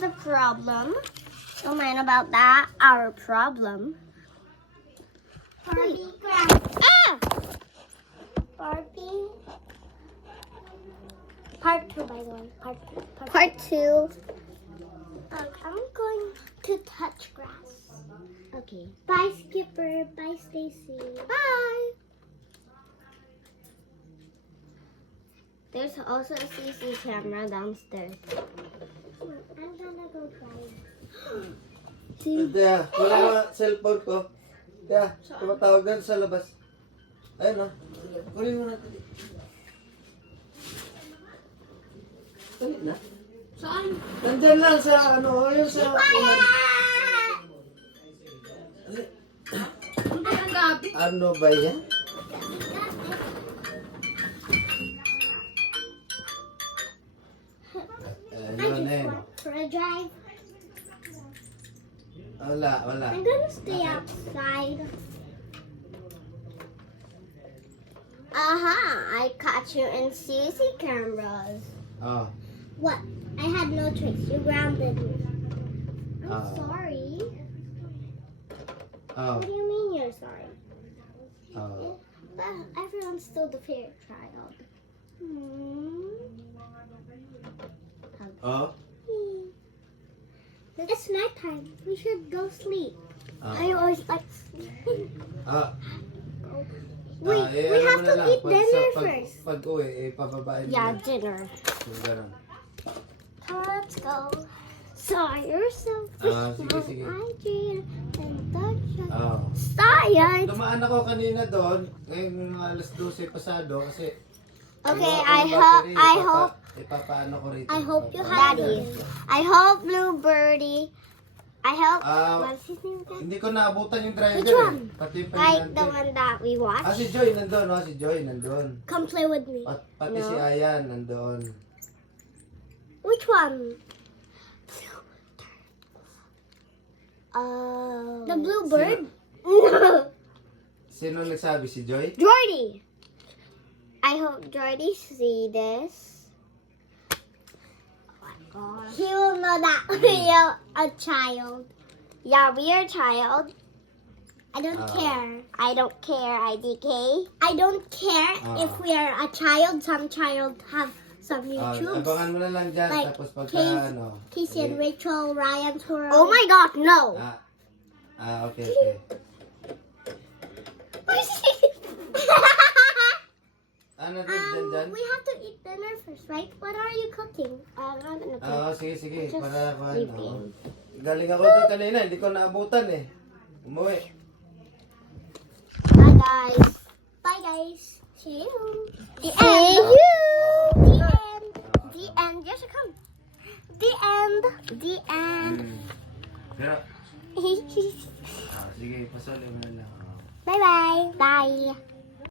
the problem. Don't mind about that. Our problem. Barbie craft. Ah! Barbie. Part 2, by the way. Part 2. Part 2. I'm going to touch grass. Okay. Bye, Skipper. Bye, Stacy. Bye. There's also a CC camera downstairs. I'm gonna go try. Kaya, wala na cellphone ko. Kaya, tumatawag na sa labas. Ayun o. Kunin mo natin. Dali na. Saan? Nandyan lang sa ano, yung sa... Hindi ang gabi. Ano ba yan? I Ayun just eh. went for a drive. Wala. I'm gonna stay outside. Aha! I caught you in CC cameras. Oh. What? I had no choice. You grounded me. I'm Oh. sorry. Oh. What do you mean you're sorry? Oh. Well, everyone's still the fair child. Oh. It's nighttime. We should go sleep. Oh. I always like sleeping. Ah. Wait, eh, we ano have mo na to lang, eat dinner pag first. Pag uwi, eh, pababain mo Yeah, na. dinner. Yung ganun. Let's go. Saw yourself. Sige. I did. And touch Oh. Science! Dumaan ako kanina doon, ngayon mga alas 12 pasado kasi Okay, kinuha ko yung battery, hope, ipapaano ko rito. I hope you have Daddy. I hope Blue Birdie. I hope. What's his name again? Hindi ko naabutan yung driver. Which one? Pati pa Like yung the one that we watched. si Joy nandun, si Joy nandun. Come play with me. Pati No. si Ayan nandun. Which one? The blue bird? Sino nagsabi? Si Joy? Jordy. I hope Jordy see this. He will know that we are a child. Yeah, we are a child. I don't care. I don't care, IDK. I don't care if we are a child. Some child have some YouTubes. Abangan mo na lang dyan, Like tapos pagka Casey- ano. Casey and Rachel, Ryan's World. Oh my god, no. Okay. Ano din dyan? We have to eat dinner first, right? What are you cooking? I'm not gonna cook. Sige. Just Para ko ano. sleeping. Galing ako doon kanina, hindi ko naabutan eh. Umuwi. Bye, guys. Bye, guys. See you. The See end. you. The end. The end. Yes, come. The end. The end. Pero, sige, pasuli mo na lang. Bye-bye. Bye.